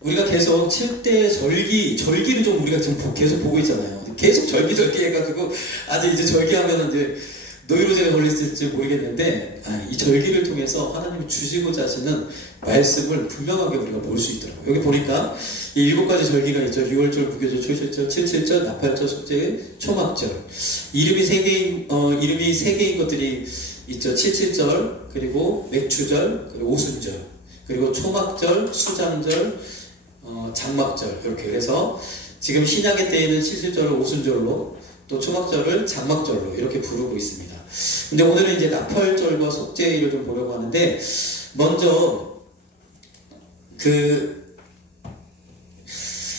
우리가 계속 7대 절기를 좀 우리가 지금 계속 보고 있잖아요. 계속 절기 해가지고 아직 이제 절기하면은 이제 노이로제가 걸렸을지 모르겠는데 이 절기를 통해서 하나님이 주시고자 하시는 말씀을 분명하게 우리가 볼 수 있더라고요. 여기 보니까 이 7가지 절기가 있죠. 6월절, 무교절, 초실절, 칠칠절, 나팔절, 속죄일, 초막절. 이름이 세 개인 것들이 있죠. 칠칠절, 그리고 맥추절, 그리고 오순절, 그리고 초막절, 수장절, 장막절. 이렇게 그래서 지금 신약의 때에는 칠칠절을 오순절로, 또 초막절을 장막절로 이렇게 부르고 있습니다. 근데 오늘은 이제 나팔절과 속죄일을 좀 보려고 하는데, 먼저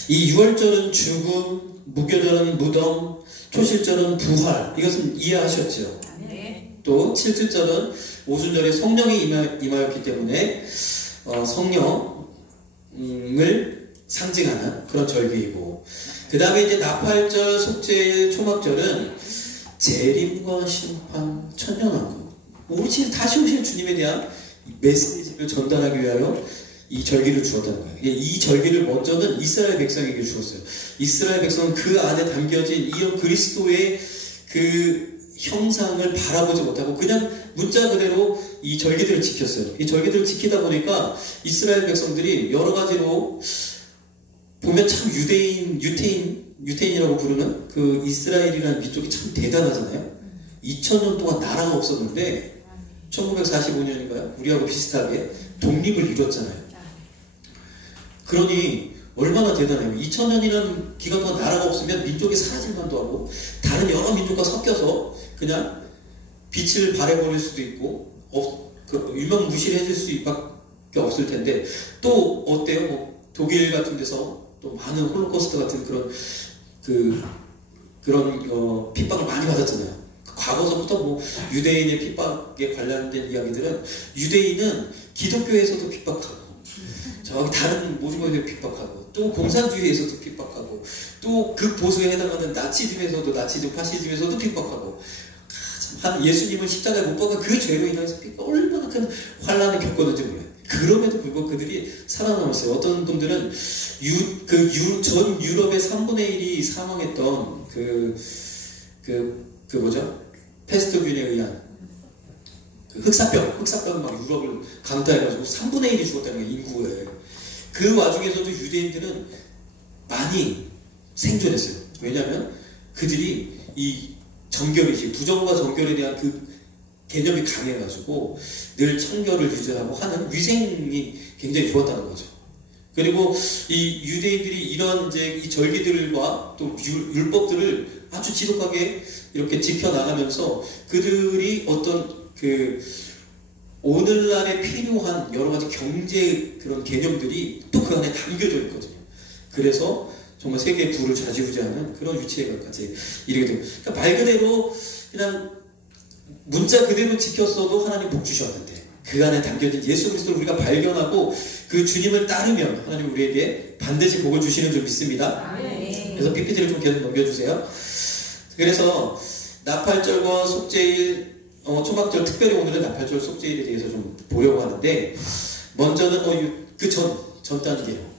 이 6월절은 죽음, 무교절은 무덤, 초실절은 부활. 이것은 이해하셨죠? 네. 또 칠칠절은 오순절에 성령이 임하였기 때문에 성령을 상징하는 그런 절기이고, 그 다음에 이제 나팔절, 속죄일, 초막절은 재림과 심판, 천년왕국, 다시 오실 주님에 대한 메시지를 전달하기 위하여 이 절기를 주었다는 거예요. 이 절기를 먼저는 이스라엘 백성에게 주었어요. 이스라엘 백성은 그 안에 담겨진 이런 그리스도의 그 형상을 바라보지 못하고 그냥 문자 그대로 이 절기들을 지켰어요. 이 절기들을 지키다 보니까 이스라엘 백성들이 여러 가지로 보면 참 유태인이라고 부르는 그 이스라엘이라는 민족이 참 대단하잖아요. 2000년 동안 나라가 없었는데 1945년인가요? 우리하고 비슷하게 독립을 이뤘잖아요. 그러니 얼마나 대단해요. 2000년이라는 기간 동안 나라가 없으면 민족이 사라질 만도 하고 다른 여러 민족과 섞여서 그냥 빛을 발해버릴 수도 있고 유명무실해질 수밖에 없을 텐데, 또 어때요? 뭐 독일 같은 데서 또 많은 홀로코스트 같은 그런 핍박을 많이 받았잖아요. 과거서부터 뭐 유대인의 핍박에 관련된 이야기들은 유대인은 기독교에서도 핍박하고, 저기 다른 모든 것에 핍박하고, 또 공산주의에서도 핍박하고, 또 극보수에 해당하는 나치즘에서도, 파시즘에서도 핍박하고, 참 예수님을 십자가에 못 박은 그 죄로 인해서 얼마나 큰 환란을 겪었는지 몰라요. 그럼에도 불구하고 그들이 살아남았어요. 어떤 분들은 전 유럽의 3분의 1이 사망했던 페스트균에 의한 흑사병 막 유럽을 강타해가지고 3분의 1이 죽었다는 거예요, 인구에. 그 와중에서도 유대인들은 많이 생존했어요. 왜냐하면 그들이 이 부정과 정결에 대한 그 개념이 강해가지고 늘 청결을 유지하고 하는 위생이 굉장히 좋았다는 거죠. 그리고 이 유대인들이 이런 이제 이 절기들과 또 율법들을 아주 지독하게 이렇게 지켜나가면서 그들이 어떤 오늘날에 필요한 여러 가지 경제 그런 개념들이 또 그 안에 담겨져 있거든요. 그래서 정말 세계의 부를 좌지우지하는 그런 위치에까지 이르게 됩니다. 그러니까 말 그대로 그냥 문자 그대로 지켰어도 하나님 복 주셨는데, 그 안에 담겨진 예수 그리스도를 우리가 발견하고 그 주님을 따르면 하나님 우리에게 반드시 복을 주시는 줄 믿습니다. 그래서 PPT를 좀 계속 넘겨주세요. 그래서 나팔절과 속죄일, 초막절, 특별히 오늘은 나팔절, 속죄일에 대해서 좀 보려고 하는데, 먼저는 전 단계로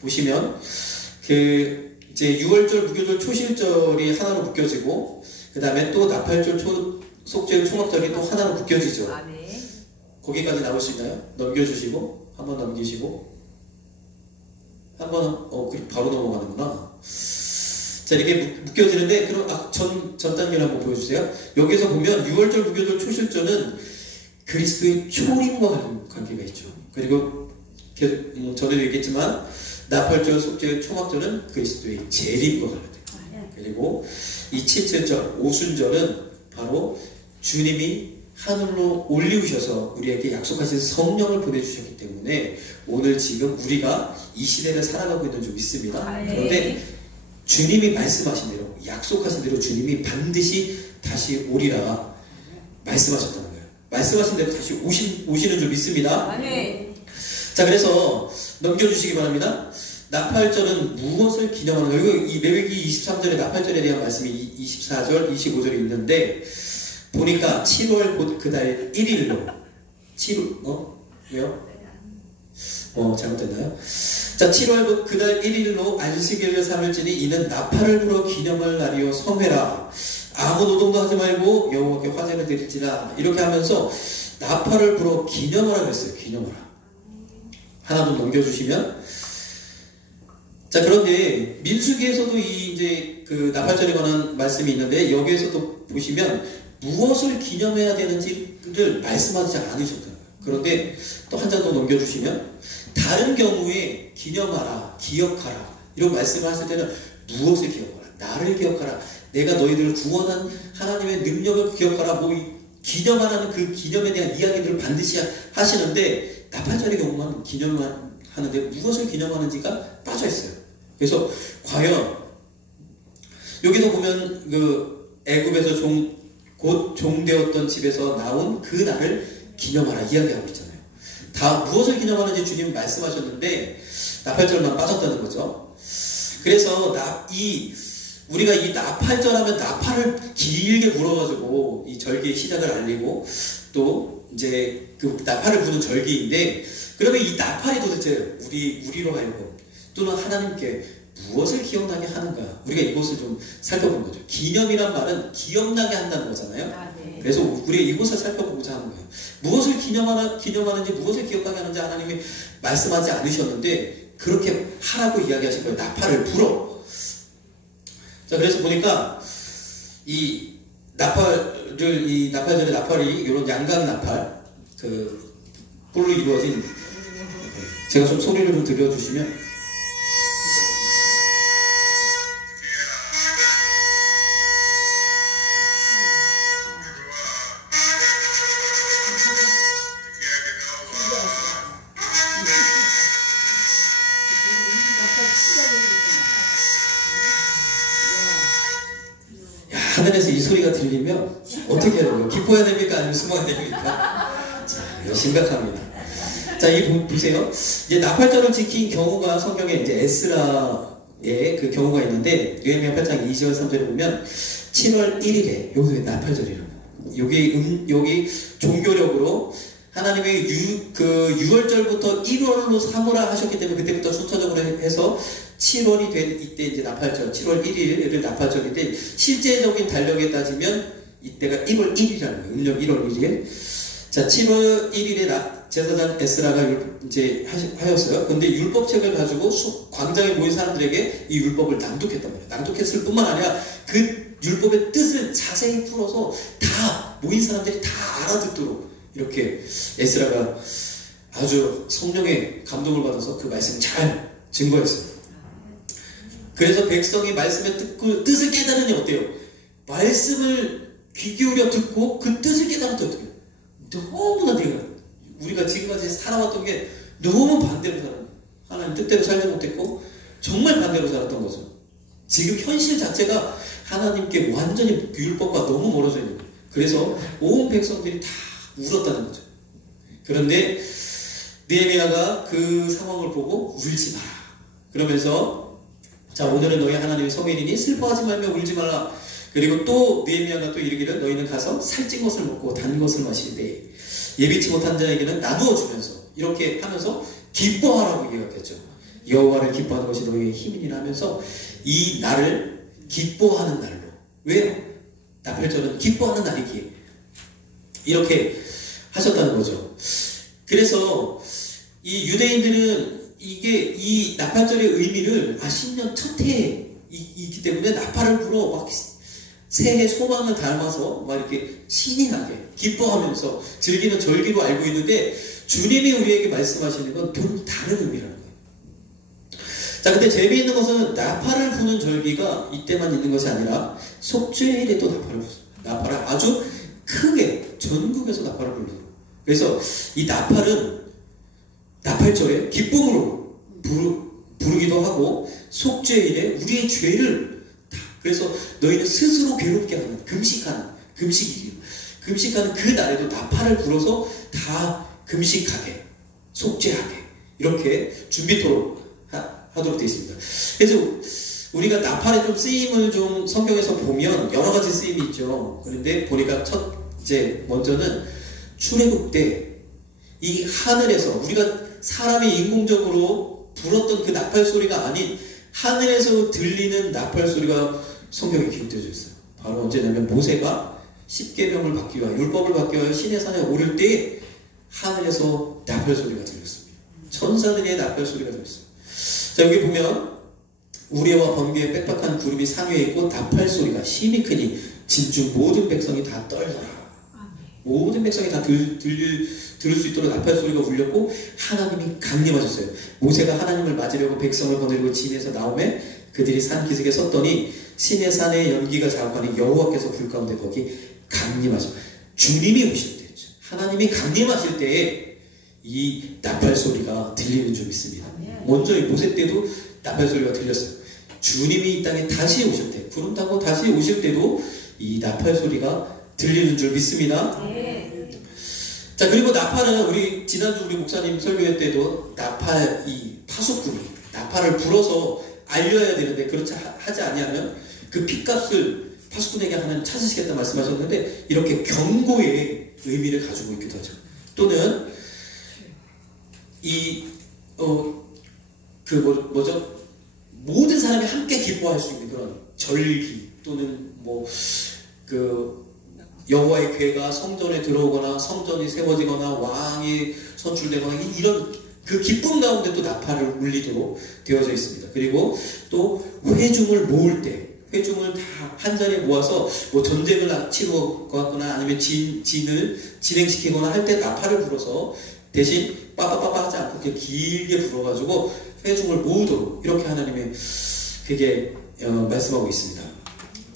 보시면 이제 6월절, 무교절, 초실절이 하나로 묶여지고, 그 다음에 또 나팔절, 속죄일, 초막절이 또 하나로 묶여지죠. 거기까지 나올 수 있나요? 넘겨주시고, 한번 넘기시고, 한번 바로 넘어가는구나. 자, 이렇게 묶여지는데, 그럼 전 단계를 한번 보여주세요. 여기서 보면 6월절, 무교절, 초실절은 그리스도의 초림과 관계가 있죠. 그리고 전에도 얘기했지만 나팔절, 속죄일, 초막절은 그리스도의 재림과 관련돼요. 그리고 이 칠칠절, 오순절은 바로 주님이 하늘로 올리우셔서 우리에게 약속하신 성령을 보내주셨기 때문에 오늘 지금 우리가 이 시대를 살아가고 있는 줄 믿습니다. 그런데 주님이 말씀하신 대로, 약속하신 대로 주님이 반드시 다시 오리라 말씀하셨다는 거예요. 말씀하신 대로 다시 오시는 줄 믿습니다. 자, 그래서 넘겨주시기 바랍니다. 나팔절은 무엇을 기념하는 거예요? 이 레위기 23절에 나팔절에 대한 말씀이 24절, 25절에 있는데, 보니까 7월 곧 그달 1일로 왜요? 잘못됐나요? 자, 7월 그날 1일로 안식일을 삼을지니 이는 나팔을 불어 기념할 날이요 성회라. 아무 노동도 하지 말고 여호와께 화제를 드릴지라. 이렇게 하면서 나팔을 불어 기념하라고 했어요. 기념하라. 하나 좀 넘겨주시면, 자, 그런데 민수기에서도 이제 그 나팔절에 관한 말씀이 있는데 여기에서도 보시면 무엇을 기념해야 되는지를 말씀하지 않으셨어요. 그런데 또 한 장 더 넘겨주시면 다른 경우에 기념하라, 기억하라 이런 말씀을 하실 때는 무엇을 기억하라? 나를 기억하라. 내가 너희들을 구원한 하나님의 능력을 기억하라. 기념하라는 그 기념에 대한 이야기들을 반드시 하시는데 나팔절의 경우만 기념만 하는데 무엇을 기념하는지가 빠져있어요. 그래서 과연 여기서 보면 그 애굽에서 곧 종되었던 집에서 나온 그 날을 기념하라 이야기하고 있잖아요. 다 무엇을 기념하는지 주님 말씀하셨는데 나팔절만 빠졌다는 거죠. 그래서 우리가 이 나팔절 하면 나팔을 길게 불어가지고 이 절기의 시작을 알리고 또 이제 그 나팔을 부는 절기인데, 그러면 이 나팔이 도대체 우리로 하여금 또는 하나님께 무엇을 기억나게 하는가, 우리가 이것을 좀 살펴본 거죠. 기념이란 말은 기억나게 한다는 거잖아요. 네. 그래서 우리가 이것을 살펴보고자 하는 거예요. 무엇을 기념하는지 무엇을 기억하게 하는지 하나님이 말씀하지 않으셨는데 그렇게 하라고 이야기하신 거예요. 나팔을 불어. 자, 그래서 보니까 이 나팔절의 나팔이 이런 양각 나팔 뿔로 이루어진, 제가 좀 소리를 좀 들려주시면, 하늘에서 이 소리가 들리면 어떻게 해야 돼요? 기뻐해야 됩니까? 아니면 숨어야 됩니까? 자, 이거 심각합니다. 자, 이 보세요. 이제 나팔절을 지킨 경우가 성경에 이제 에스라의 그 경우가 있는데, 느헤미야 8장 2절 3절에 보면 7월 1일에 여기 왜 나팔절이라고? 여기 종교력으로 하나님의 유월절부터 1월로 삼으라 하셨기 때문에 그때부터 순서적으로 해서 7월이 된 이때 이제 나팔절, 7월 1일을 나팔절인데, 실제적인 달력에 따지면 이때가 1월 1일이라는 거예요. 음력 1월 1일. 자, 7월 1일에 제사장 에스라가 이제 하였어요. 근데 율법책을 가지고 광장에 모인 사람들에게 이 율법을 낭독했단 말이에요. 낭독했을 뿐만 아니라 그 율법의 뜻을 자세히 풀어서 다 모인 사람들이 다 알아듣도록 이렇게 에스라가 아주 성령의 감동을 받아서 그 말씀을 잘 증거했어요. 그래서 백성이 말씀의 뜻을 깨달으니 어때요? 말씀을 귀 기울여 듣고 그 뜻을 깨달을 때 어떻게 해요? 너무나 우리가 지금까지 살아왔던 게 너무 반대로 살았어요. 하나님 뜻대로 살지 못했고 정말 반대로 살았던 거죠. 지금 현실 자체가 하나님께 완전히 율법과 너무 멀어져 있는 거예요. 그래서 온 백성들이 다 울었다는 거죠. 그런데 느헤미야가 그 상황을 보고 울지 마라. 그러면서 자, 오늘은 너희 하나님의 성일이니 슬퍼하지 말며 울지 말라. 그리고 또 느헤미야가 또 이르기를 너희는 가서 살찐 것을 먹고 단 것을 마시되 예비치 못한 자에게는 나누어 주면서 이렇게 하면서 기뻐하라고 이야기했죠. 여호와를 기뻐하는 것이 너희의 힘이니라 하면서 이 날을 기뻐하는 날로. 왜요? 나팔절은 기뻐하는 날이기에 이렇게 하셨다는 거죠. 그래서 이 유대인들은 이 나팔절의 의미를 신년 첫 해에 있기 때문에 나팔을 불어 막 새해 소망을 담아서 막 이렇게 신이 나게 기뻐하면서 즐기는 절기로 알고 있는데, 주님이 우리에게 말씀하시는 건 좀 다른 의미라는 거예요. 자, 근데 재미있는 것은 나팔을 부는 절기가 이때만 있는 것이 아니라 속죄일에도 나팔을 부습니다. 나팔을 아주 크게 전국에서 나팔을 불러요. 그래서 이 나팔절에 기쁨으로 부르기도 하고, 속죄일에 우리의 죄를 그래서 너희는 스스로 괴롭게 하는 금식일이에요. 금식하는 그 날에도 나팔을 불어서 다 금식하게, 속죄하게 이렇게 준비토록 하도록 되어 있습니다. 그래서 우리가 나팔의 좀 쓰임을 좀 성경에서 보면 여러 가지 쓰임이 있죠. 그런데 보니까 먼저는 출애굽 때 이 하늘에서 우리가 사람이 인공적으로 불었던 그 나팔 소리가 아닌 하늘에서 들리는 나팔 소리가 성경에 기록되어 있어요. 바로 언제냐면 모세가 십계명을 받기 위하여 율법을 받기 위하여 시내산에 오를 때 하늘에서 나팔 소리가 들렸습니다. 천사들의 나팔 소리가 들렸어요. 자, 여기 보면 우레와 번개의 빽빽한 구름이 산 위에 있고 나팔 소리가 심히 크니 진중 모든 백성이 다 떨더라. 모든 백성이 다 들을 수 있도록 나팔 소리가 울렸고 하나님이 강림하셨어요. 모세가 하나님을 맞으려고 백성을 거느리고 진에서 나오매 그들이 산 기슭에 섰더니 시내산에 연기가 자욱하니 여호와께서 불 가운데 거기 강림하셔. 주님이 오실 때, 하나님이 강림하실 때에 이 나팔 소리가 들리는 줄 믿습니다. 먼저 모세 때도 나팔 소리가 들렸어요. 주님이 이 땅에 다시 오실 때, 구름 타고 다시 오실 때도 이 나팔 소리가 들리는 줄 믿습니다. 자, 그리고 나팔은 우리 지난주 우리 목사님 설교회 때도 나팔, 이 파수꾼이 나팔을 불어서 알려야 되는데 그렇지 하지 아니하면 그 핏값을 파수꾼에게 하나님 찾으시겠다 말씀하셨는데 이렇게 경고의 의미를 가지고 있기도 하죠. 또는 모든 사람이 함께 기뻐할 수 있는 그런 절기 또는 여호와의 궤가 성전에 들어오거나 성전이 세워지거나 왕이 선출되거나 이런 그 기쁨 가운데 또 나팔을 울리도록 되어져 있습니다. 그리고 또 회중을 모을 때 회중을 다 한 자리에 모아서 전쟁을 치르거나 아니면 진을 진행시키거나 할 때 나팔을 불어서 대신 빠빠빠빠 하지 않고 이렇게 길게 불어가지고 회중을 모으도록 이렇게 하나님의 그게 말씀하고 있습니다.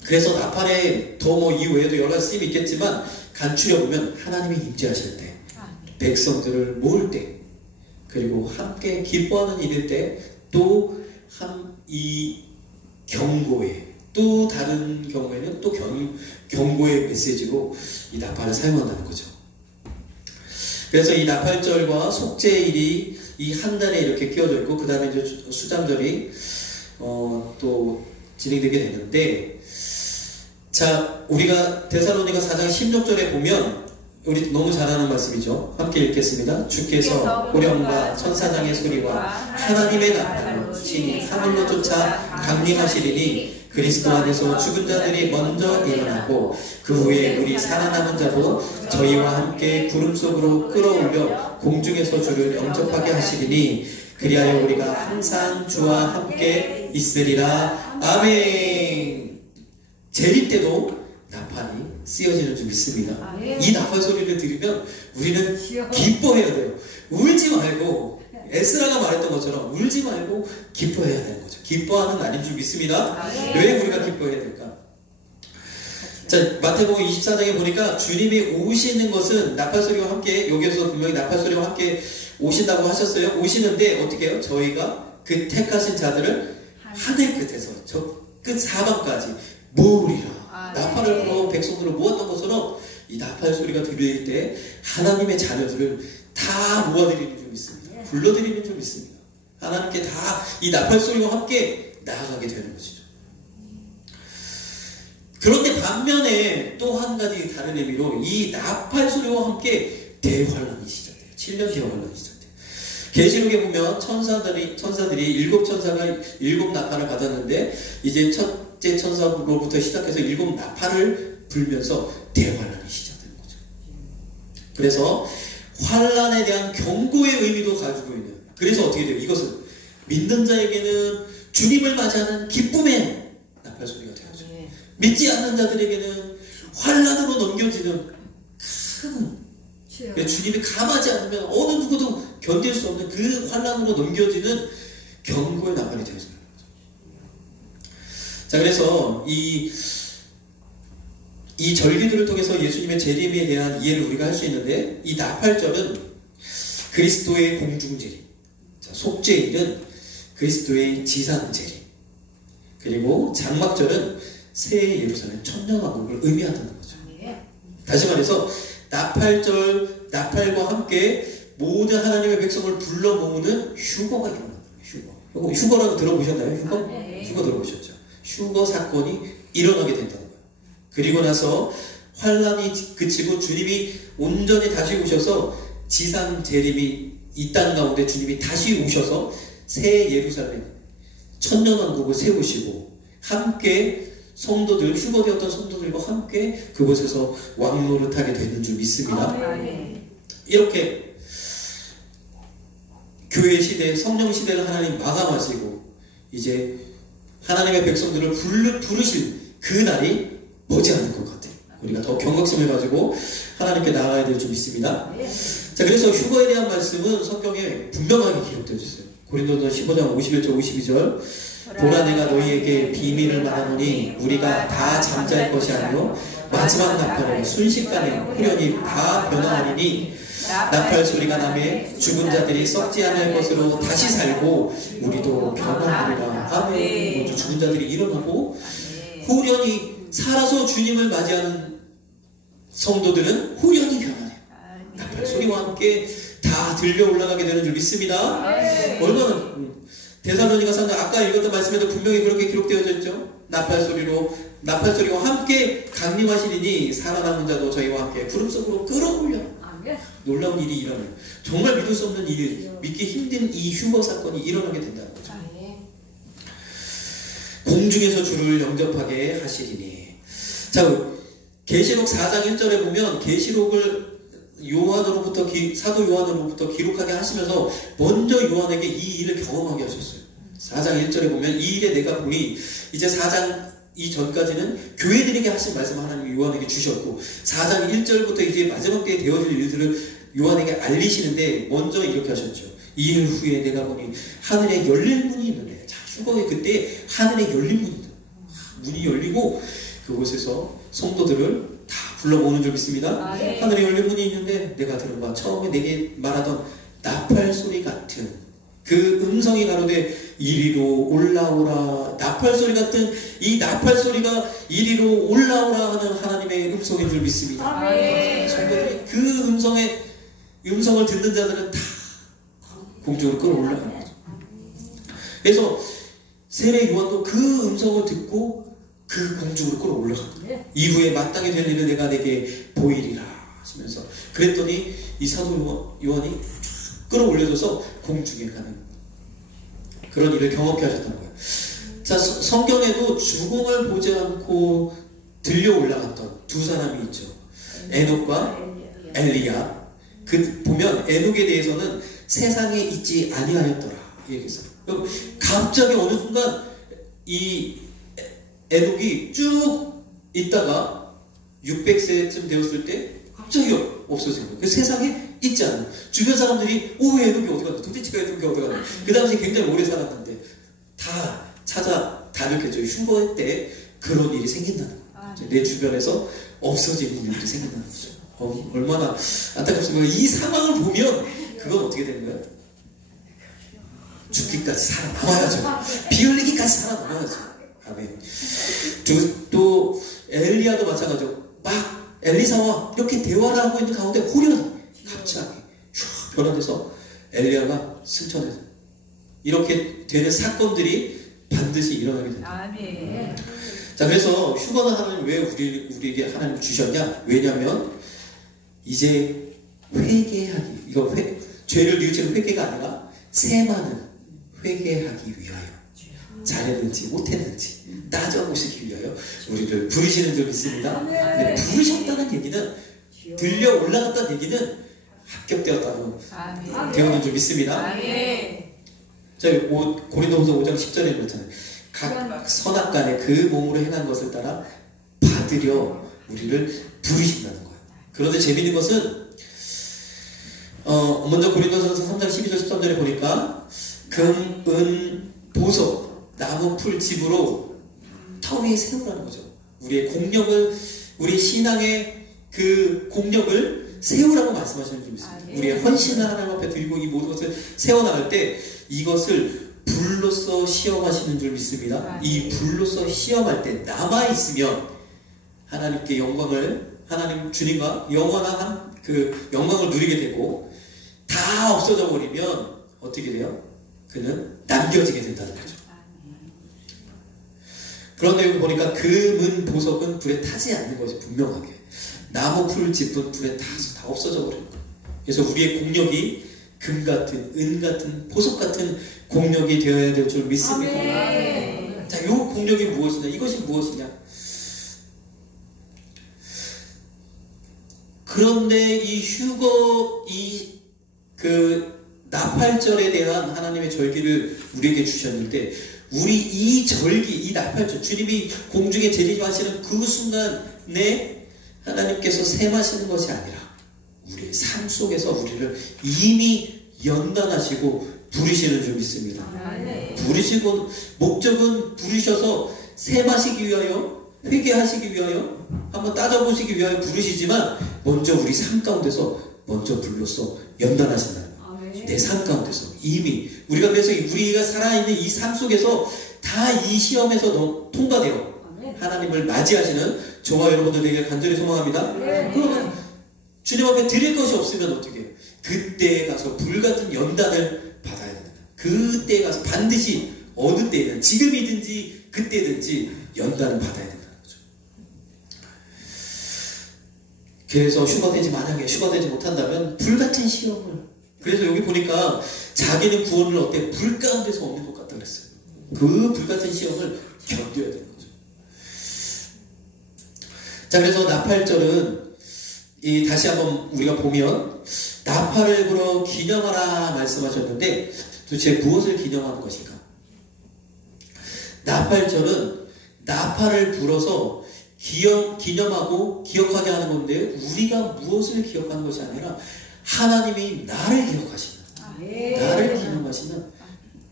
그래서 나팔에 더 이외에도 여러 가지 쓰임이 있겠지만 간추려 보면 하나님이 임재하실 때, 백성들을 모을 때, 그리고 함께 기뻐하는 일일 때, 또 이 경고에 또 다른 경우에는 또 경고의 메시지로 이 나팔을 사용한다는 거죠. 그래서 이 나팔절과 속죄일이 이 한 달에 이렇게 끼워져 있고 그 다음에 이제 수장절이 또 진행되게 되는데, 자, 우리가 데살로니가 4장 16절에 보면 우리 너무 잘 아는 말씀이죠. 함께 읽겠습니다. 주께서 호령과 천사장의 소리와 하나님의 나팔로 친히 하늘로 쫓아 강림하시리니 그리스도 안에서 죽은 자들이 먼저 일어나고 그 후에 우리 살아남은 자도 저희와 함께 구름 속으로 끌어올려 공중에서 주를 영접하게 하시리니 그리하여 우리가 항상 주와 함께 있으리라. 아멘. 재림 때도 나팔이 쓰여지는 줄 믿습니다. 이 나팔 소리를 들으면 우리는 기뻐해야 돼요. 울지 말고, 에스라가 말했던 것처럼 울지 말고 기뻐해야 되는 거죠. 기뻐하는 날인 줄 믿습니다. 왜 우리가 기뻐해야 될까? 자, 마태복음 24장에 보니까 주님이 오시는 것은 나팔 소리와 함께, 여기에서 분명히 나팔 소리와 함께 오신다고 하셨어요. 오시는데 어떻게 해요? 저희가 그 택하신 자들을 하늘 끝에서 저 끝 사방까지 모으리라. 나팔을 불어 백성들을 모았던 것처럼 이 나팔 소리가 들릴 때 하나님의 자녀들을 다 모아드리는 줄 믿습니다. 불러드리는 줄 믿습니다. 하나님께 다 이 나팔 소리와 함께 나아가게 되는 것이죠. 그런데 반면에 또 한 가지 다른 의미로 이 나팔 소리와 함께 대환란이 시작돼요. 7년 대환란이 시작돼요. 계시록에 보면 천사들이 일곱 천사가 일곱 나팔을 받았는데 이제 첫째 천사로부터 시작해서 일곱 나팔을 불면서 대환란이 시작되는 거죠. 그래서 환란에 대한 경고의 의미도 가지고 있는, 그래서 어떻게 돼요? 이것은 믿는 자에게는 주님을 맞이하는 기쁨의 나팔 소리가 되어져. 믿지 않는 자들에게는 환란으로 넘겨지는 큰, 주님이 감하지 않으면 어느 누구도 견딜 수 없는 그 환란으로 넘겨지는 경고의 나팔이 되어져. 자, 그래서 이 절기들을 통해서 예수님의 재림에 대한 이해를 우리가 할 수 있는데, 이 나팔절은 그리스도의 공중재림, 속죄일은 그리스도의 지상재림, 그리고 장막절은 새 예루살렘 천년왕국을 의미한다는 거죠. 다시 말해서 나팔절, 나팔과 함께 모든 하나님의 백성을 불러 모으는 휴거가 일어납니다. 휴거라고 들어보셨나요? 휴거 들어보셨죠? 휴거 사건이 일어나게 된다는 거예요. 그리고 나서 환란이 그치고 주님이 온전히 다시 오셔서 지상 재림이 이 땅 가운데 주님이 다시 오셔서 새 예루살렘 천년왕국을 세우시고 함께 성도들, 휴거되었던 성도들과 함께 그곳에서 왕노릇하게 되는 줄 믿습니다. 이렇게 교회 시대, 성령 시대를 하나님 마감하시고 이제 하나님의 백성들을 부르실 그 날이 머지않을 것 같아요. 우리가 더 경각심을 가지고 하나님께 나아가야 될 줄 믿습니다. 자, 그래서 휴거에 대한 말씀은 성경에 분명하게 기록되어 있어요. 고린도서 15장 51절 52절 보라 내가 너희에게 비밀을 말하노니 우리가 다 잠잘 것이 아니요 마지막 나팔에 순식간에 후련히 다 변화하리니 나팔 소리가 나매 죽은 자들이 썩지 않을 것으로 다시 살고 우리도 변화하리라. 아멘. 먼저 죽은 자들이 일어나고 후련히 살아서 주님을 맞이하는 성도들은 후련히 변화해요. 나팔 소리와 함께 다 들려 올라가게 되는 줄 믿습니다. 얼마나 데살로니가 상장 아까 읽었던 말씀에도 분명히 그렇게 기록되어져 있죠. 나팔 소리와 함께 강림하시리니 살아남은 자도 저희와 함께 구름 속으로 끌어올려. 놀라운 일이 일어나요. 정말 믿을 수 없는 일, 믿기 힘든 이 휴거 사건이 일어나게 된다는 거죠. 공중에서 주를 영접하게 하시리니. 자, 계시록 4장 1절에 보면 계시록을 사도 요한으로부터 기록하게 하시면서 먼저 요한에게 이 일을 경험하게 하셨어요. 4장 1절에 보면 이 일에 내가 보니 이제 4장 이전까지는 교회들에게 하신 말씀 하나님이 요한에게 주셨고 4장 1절부터 이제 마지막 때에 되어질 일들을 요한에게 알리시는데 먼저 이렇게 하셨죠. 이 일 후에 내가 보니 하늘에 열린 문이 있는데, 자, 휴거의 그때 하늘에 열린 문이다. 문이 열리고 그곳에서 성도들을 다 불러모으는 줄 믿습니다. 하늘에 열린 문이 있는데 내가 들은 바 처음에 내게 말하던 나팔 소리 같은 그 음성이 가로되 이리로 올라오라. 나팔 소리 같은 이 나팔 소리가 이리로 올라오라 하는 하나님의 음성인 줄 믿습니다. 성도들이 그 음성을 듣는 자들은 다 공중으로 끌어올라가는 거죠. 그래서 세례 요한도 그 음성을 듣고 그 공중으로 끌어올라가는 거예요. 이후에 마땅히 될 일을 내가 내게 보이리라 하시면서 그랬더니 이 사도 요한이 쫙 끌어올려져서 공중에 가는 그런 일을 경험케 하셨다는 거예요. 자, 성경에도 죽음을 보지 않고 들려 올라갔던 두 사람이 있죠. 에녹과 엘리야. 보면 에녹에 대해서는 세상에 있지 아니하였더라 얘기했어요. 갑자기 어느 순간 이 에녹이 쭉 있다가 600세쯤 되었을 때 갑자기 없어진 거예요. 그 세상에 있지 않아요. 주변 사람들이 왜 에녹이 어디 갔나? 도대체가 에녹이 어디 갔나? 그 당시에 굉장히 오래 살았는데 다 다르겠죠. 휴거 때 그런 일이 생긴다는 거예요. 내 주변에서 없어지는 일이 생긴다는 거죠. 얼마나 안타깝습니까? 이 상황을 보면 그건 어떻게 되는 거예요? 죽기까지 살아남아야죠. 피 흘리기까지 살아남아야죠. 아멘. 또 엘리야도 마찬가지로 막 엘리사와 이렇게 대화를 하고 있는 가운데 호련 갑자기 변화돼서 엘리야가 승천해서 이렇게 되는 사건들이 반드시 일어나게 됩니다. 아멘. 자, 그래서 휴거는 하나님 왜 우리에게 하나님 주셨냐? 왜냐하면 이제 회개하기, 죄를 뉘우치는 회개가 아니라 세마는 회개하기 위하여 잘했는지 못했는지 따져보시기 위하여 우리를 부르시는 줄 믿습니다. 근데 부르셨다는 얘기는 들려 올라갔다는 얘기는 합격되었다는 되었는 줄 믿습니다. 저희 고린도후서 5장 10절에 그렇잖아요. 각 선악간에 그 몸으로 행한 것을 따라 받으려 우리를 부르신다는 거예요. 그런데 재미있는 것은 먼저 고린도전서 3장 12절 13절에 보니까 금, 은, 보석, 나무, 풀, 집으로 터 위에 세우라는 거죠. 우리의 공력을, 우리 신앙의 그 공력을 세우라고 말씀하시는 줄 믿습니다. 우리의 헌신을 하나님 앞에 들고 이 모든 것을 세워나갈 때 이것을 불로써 시험하시는 줄 믿습니다. 이 불로써 시험할 때 남아있으면 하나님께 하나님 주님과 영원한 그 영광을 누리게 되고 다 없어져 버리면 어떻게 돼요? 그는 남겨지게 된다는 거죠. 그런데 보니까 금은 보석은 불에 타지 않는 것이 분명하게 나무 풀 집은 불에 타서 다 없어져 버리는 거예요. 그래서 우리의 공력이 금 같은, 은 같은, 보석 같은 공력이 되어야 될 줄 믿습니다. 자, 이 공력이 무엇이냐? 이것이 무엇이냐? 그런데 나팔절에 대한 하나님의 절기를 우리에게 주셨는데, 우리 이 절기, 이 나팔절, 주님이 공중에 재림하시는 그 순간에 하나님께서 셈하시는 것이 아니라 우리의 삶 속에서 우리를 이미 연단하시고 부르시는 줄 믿습니다. 부르시고, 목적은 부르셔서 셈하시기 위하여, 회개하시기 위하여, 한번 따져보시기 위하여 부르시지만 먼저 우리 삶 가운데서 먼저 불러서 연단하신다. 내 삶 가운데서 이미 우리가, 그래서 우리가 살아있는 이 삶 속에서 다 이 시험에서 통과되어 하나님을 맞이하시는 저와 여러분들에게 간절히 소망합니다. 그러면 주님 앞에 드릴 것이 없으면 어떻게 해요? 그때에 가서 불같은 연단을 받아야 된다. 그때에 가서 반드시 어느 때든, 지금이든지 그때든지 연단을 받아야 된다는 거죠. 그래서 만약에 휴가되지 못한다면 불같은 시험을, 그래서 여기 보니까 자기는 구원을 어때? 불 가운데서 얻는 것 같다 그랬어요. 그 불같은 시험을 견뎌야 되는 거죠. 자, 그래서 나팔절은 다시 한번 우리가 보면 나팔을 불어 기념하라 말씀하셨는데, 도대체 무엇을 기념하는 것인가? 나팔절은 나팔을 불어서 기념하고 기억하게 하는 건데, 우리가 무엇을 기억하는 것이 아니라 하나님이 나를 기억하시는, 나를 기념하시는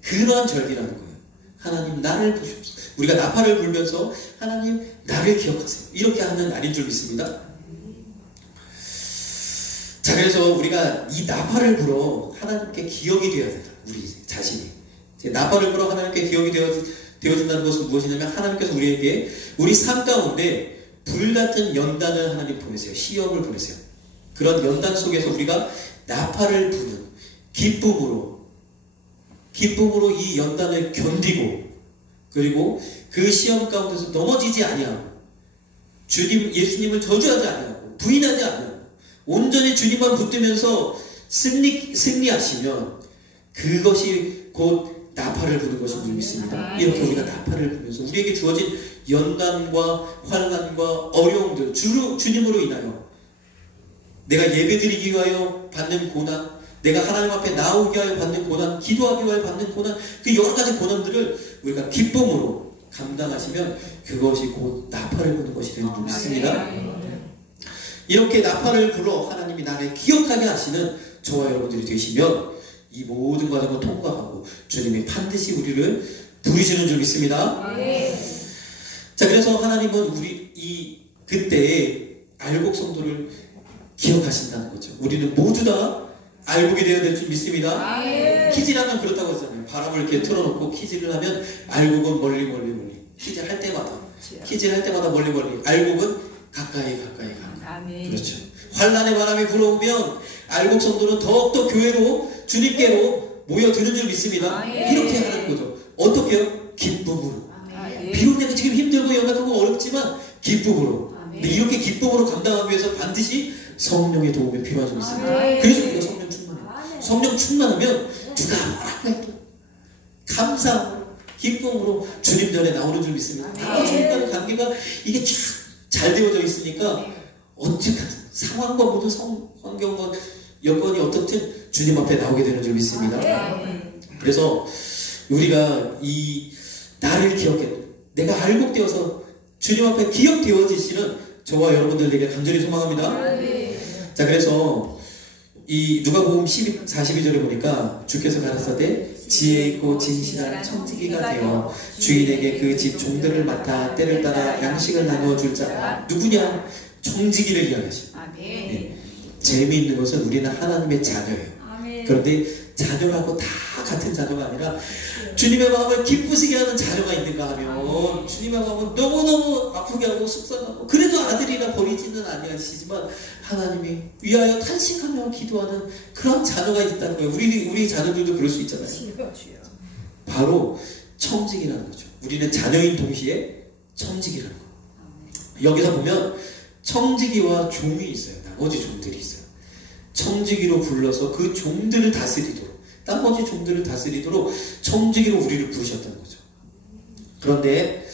그러한 절기라는 거예요. 하나님 나를 보십시오. 우리가 나팔을 불면서 하나님 나를 기억하세요, 이렇게 하는 날인 줄 믿습니다. 자, 그래서 우리가 이 나팔을 불어 하나님께 기억이 되어야 된다. 우리 자신이 나팔을 불어 하나님께 기억이 되어진다는 것은 무엇이냐면, 하나님께서 우리에게 우리 삶 가운데 불같은 연단을 하나님 보내세요. 시험을 보내세요. 그런 연단 속에서 우리가 나팔을 부는 기쁨으로 이 연단을 견디고, 그리고 그 시험 가운데서 넘어지지 아니하고, 예수님을 저주하지 아니하고, 부인하지 아니하고, 온전히 주님만 붙들면서 승리하시면 그것이 곧 나팔을 부는 것인 줄 믿습니다. 이렇게 우리가 나팔을 부면서 우리에게 주어진 연단과 환난과 어려움들, 주님으로 인하여 내가 예배드리기 위하여 받는 고난, 내가 하나님 앞에 나오기 위하여 받는 고난, 기도하기 위하여 받는 고난, 그 여러 가지 고난들을 우리가 기쁨으로 감당하시면 그것이 곧 나팔을 부는 것이 되는 줄 믿습니다. 이렇게 나팔을 불어 하나님이 나를 기억하게 하시는 저와 여러분들이 되시면 이 모든 과정을 통과하고 주님이 반드시 우리를 부르시는 줄 믿습니다. 자, 그래서 하나님은 우리 그때의 알곡 성도를 기억하신다는 거죠. 우리는 모두 다 알곡이 되어야 될 줄 믿습니다. 키질하면 그렇다고 하잖아요. 바람을 이렇게 틀어놓고 키질을 하면 알곡은 멀리 키질할 때마다 멀리, 알곡은 가까이. 그렇죠. 환난의 바람이 불어오면 알곡 성도는 더욱더 교회로, 주님께로 모여드는 줄 믿습니다. 이렇게 하는 거죠. 어떻게요? 기쁨으로. 비록 내가 지금 힘들고 연약하고 어렵지만 기쁨으로. 근데 이렇게 기쁨으로 감당하기 위해서 반드시 성령의 도움이 필요한 줄 믿습니다. 그래서 우리가 성령 충만해요. 성령 충만하면 누가 뭐라고 해도 감사함으로, 기쁨으로 주님 전에 나오는 줄 믿습니다. 나와 주님과의 관계가 이게 잘 되어져 있으니까 어떻게 상황과 모든 환경과 여건이 어떻든 주님 앞에 나오게 되는 줄 믿습니다. 그래서 우리가 나를 기억해, 내가 알곡되어서 주님 앞에 기억되어지시는 저와 여러분들에게 간절히 소망합니다. 자, 그래서 누가복음 42절에 보니까 주께서 가라사대 지혜 있고 진실한 청지기가 되어 주인에게 그 집 종들을 맡아 때를 따라 양식을 나누어줄 자가 누구냐? 청지기를 이야기하십니다. 재미있는 것은 우리는 하나님의 자녀예요. 그런데 자녀라고 다 같은 자녀가 아니라 주님의 마음을 기쁘시게 하는 자녀가 있는가 하면 주님의 마음은 너무너무 아프게 하고 속상하고, 그래도 아들이라 버리지는 아니하시지만 하나님이 위하여 탄식하며 기도하는 그런 자녀가 있다는 거예요. 우리 자녀들도 그럴 수 있잖아요. 바로 청직이라는 거죠. 우리는 자녀인 동시에 청직이라는 거예요. 여기서 보면 청지기와 종이 있어요. 나머지 종들이 있어요. 청지기로 불러서 그 종들을 다스리도록, 나머지 종들을 다스리도록 청지기로 우리를 부르셨다는 거죠. 그런데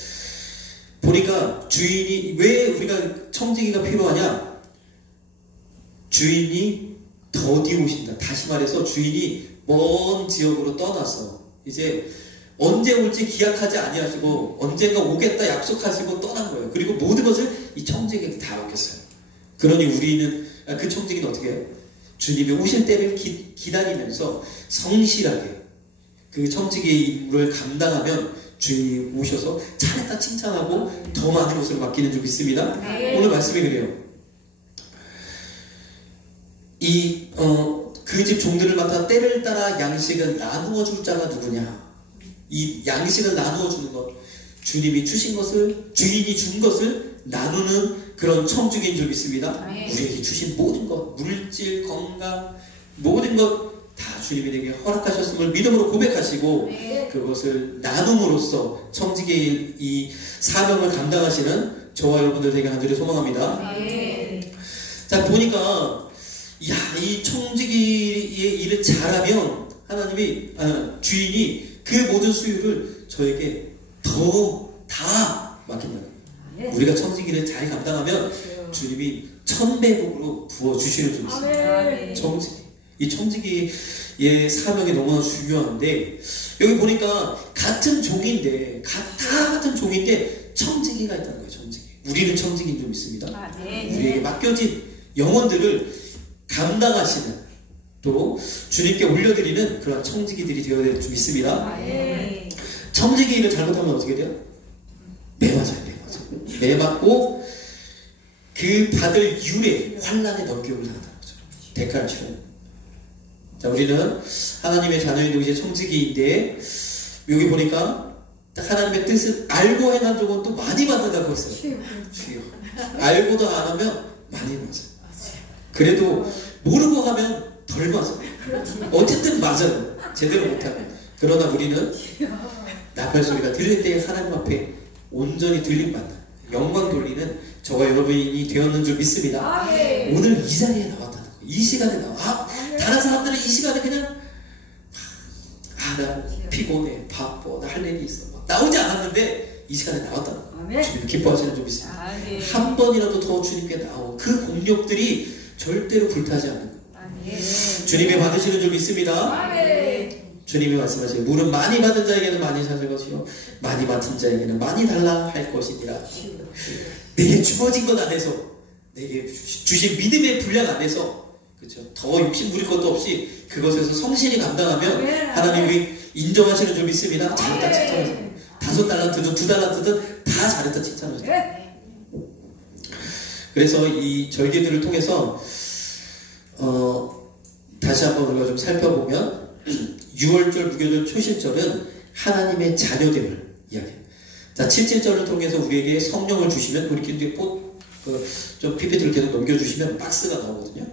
보니까 주인이, 왜 우리가 청지기가 필요하냐? 주인이 더디 오신다. 다시 말해서 주인이 먼 지역으로 떠나서 이제 언제 올지 기약하지 아니하시고 언젠가 오겠다 약속하시고 떠난 거예요. 그리고 모든 것을 이 청지기에게 다 맡겼어요. 그러니 우리는, 그 청지기는 어떻게 해요? 주님이 오실 때를 기다리면서 성실하게 그 청지기의 임무를 감당하면 주인이 오셔서 잘했다 칭찬하고 더 많은 것을 맡기는 줄 믿습니다. 오늘 말씀이 그래요. 그 집 종들을 맡아 때를 따라 양식을 나누어 줄 자가 누구냐? 이 양식을 나누어 주는 것, 주님이 주신 것을, 주인이 준 것을 나누는 그런 청지기인 줄 믿습니다. 우리에게 주신 모든 것, 물질, 건강, 모든 것 다 주님이 내게 허락하셨음을 믿음으로 고백하시고 그것을 나눔으로써 청지기의 이 사명을 감당하시는 저와 여러분들 되게 간절히 소망합니다. 자, 보니까 이 청지기의 일을 잘하면 하나님이, 주인이 그 모든 수요를 저에게 다 맡긴다는 거예요. 우리가 청지기를 잘 감당하면 주님이 천배복으로 부어주시는 줄 믿습니다. 청지기. 이 청지기의 사명이 너무나 중요한데, 여기 보니까 같은 종인데, 다 같은 종인데 청지기가 있다는 거예요. 청지기. 우리는 청지기인 줄 믿습니다. 우리에게 맡겨진 영혼들을 감당하시는, 또 주님께 올려드리는 그런 청지기들이 되어야 될 줄 믿습니다. 청지기 일을 잘못하면 어떻게 돼요? 매맞아요. 매맞고 그 받을 유래, 환난에 넘겨올 당한다는 거죠. 대가를 치르는. 자, 우리는 하나님의 자녀인 동시에 청지기인데, 여기 보니까 딱 하나님의 뜻을 알고 행한 적은 또 많이 받는다고 했어요. 주여. 알고도 안 하면 많이 맞아요. 그래도 모르고 하면 덜 맞아요. 어쨌든 맞아요. 제대로 못하면. 그러나 우리는 나팔 소리가 들릴 때 하나님 앞에 온전히 들림받는, 영광 돌리는 저와 여러분이 되었는 줄 믿습니다. 오늘 이 자리에 나왔다는 거예요. 이 시간에 나와. 다른 사람들은 이 시간에 그냥 나 피곤해, 바빠, 나 할 일이 있어, 막 나오지 않았는데 이 시간에 나왔다는 거예요. 주님 기뻐하시는 줄 믿습니다. 한 번이라도 더 주님께 나온 그 공력들이 절대로 불타지 않는 거예요. 주님이 받으시는 줄 믿습니다. 주님이 말씀하시고, 물은 많이 받은 자에게는 많이 찾을 것이요 많이 맡은 자에게는 많이 달라 할 것이니라. 내게 주어진 것 안에서, 내게 주신 믿음의 분량 안에서, 그렇죠, 더 욕심 부릴 것도 없이 그것에서 성실히 감당하면 하나님이 인정하시는 줄 믿습니다. 잘했다 칭찬하세요. 5달란트든 2달란트든 다 잘했다 칭찬하세요. 그래서 이 절기들을 통해서 다시 한번 우리가 좀 살펴보면, 6월절, 무교절, 초실절은 하나님의 자녀됨을 이야기해요. 자, 7.7절을 통해서 우리에게 성령을 주시면, 우리 뒤에 좀 PPT를 계속 넘겨주시면 박스가 나오거든요.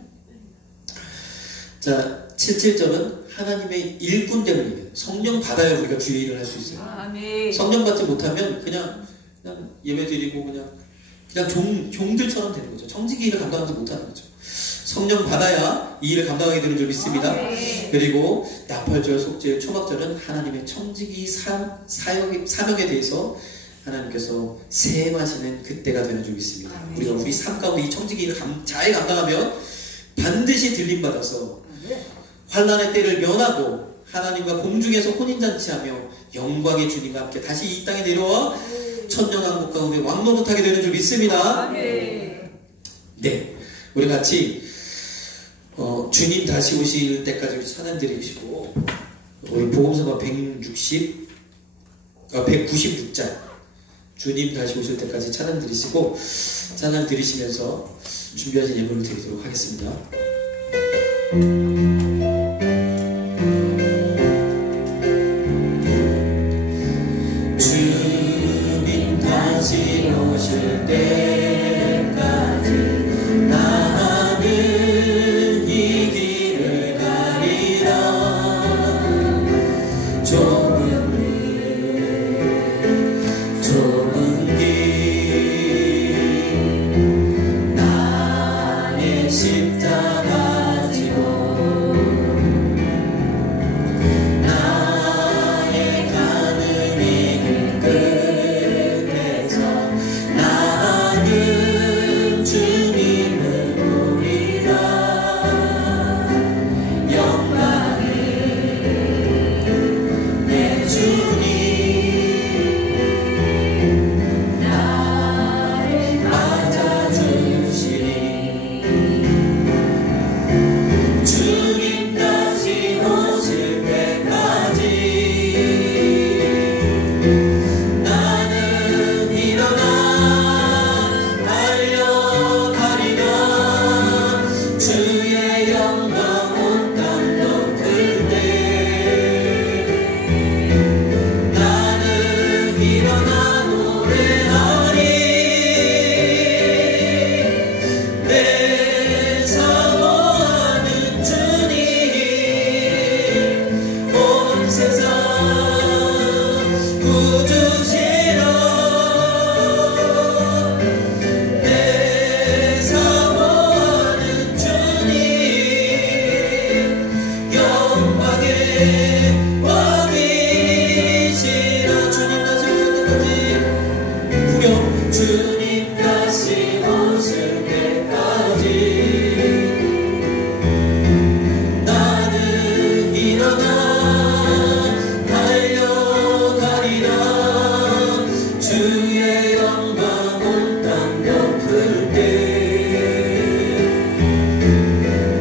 자, 7.7절은 하나님의 일꾼됨을 얘기해요. 성령 받아야 우리가 주의 일을 할 수 있어요. 성령 받지 못하면 그냥 예배 드리고 그냥 종들처럼 되는 거죠. 청지기 일을 감당하지 못하는 거죠. 성령 받아야 이 일을 감당하게 되는 줄 믿습니다. 그리고 나팔절, 속죄, 초막절은 하나님의 청지기 사명에 대해서 하나님께서 세임하시는 그때가 되는 줄 믿습니다. 우리가 우리 삶 가운데 이 청지기 일을 잘 감당하면 반드시 들림받아서 환난의 때를 면하고 하나님과 공중에서 혼인잔치하며 영광의 주님과 함께 다시 이 땅에 내려와 천년왕국 가운데 왕노릇하게 되는 줄 믿습니다. 네, 우리 같이 주님 다시 오실 때까지 우리 찬양 드리시고, 우리 복음서가 196장 주님 다시 오실 때까지 찬양 드리시고, 찬양 드리시면서 준비하신 예물을 드리도록 하겠습니다. 주님 다시 오실 때까지 나는 이 길을 가리라. 좁은 길 나의 십자가 지 나는 일어나 달려가리라. 주의 영광 온 땅 덮을 때 나는 일어나 노래하리. 내 사모하는 주님 온 세상 구주시라. 내 사모하는 주님 영광의 왕이시라. 주님 다시 오실 때까지 구경. 주님 다시 오실 때까지 나는 일어나 달려가리라. 주의 영광 온 땅 덮을 때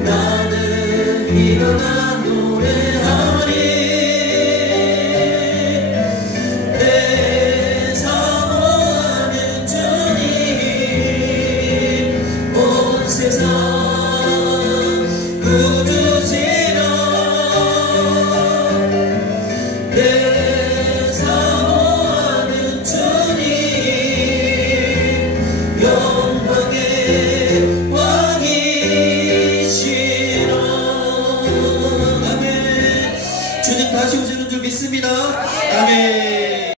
나는 일어나 노래하리. 내 사모하는 주님 온 세상 구주시라. 내 사모하는 주님 영광의 왕이시라. 아멘. 주님 다시 오시는 줄 믿습니다. 아멘.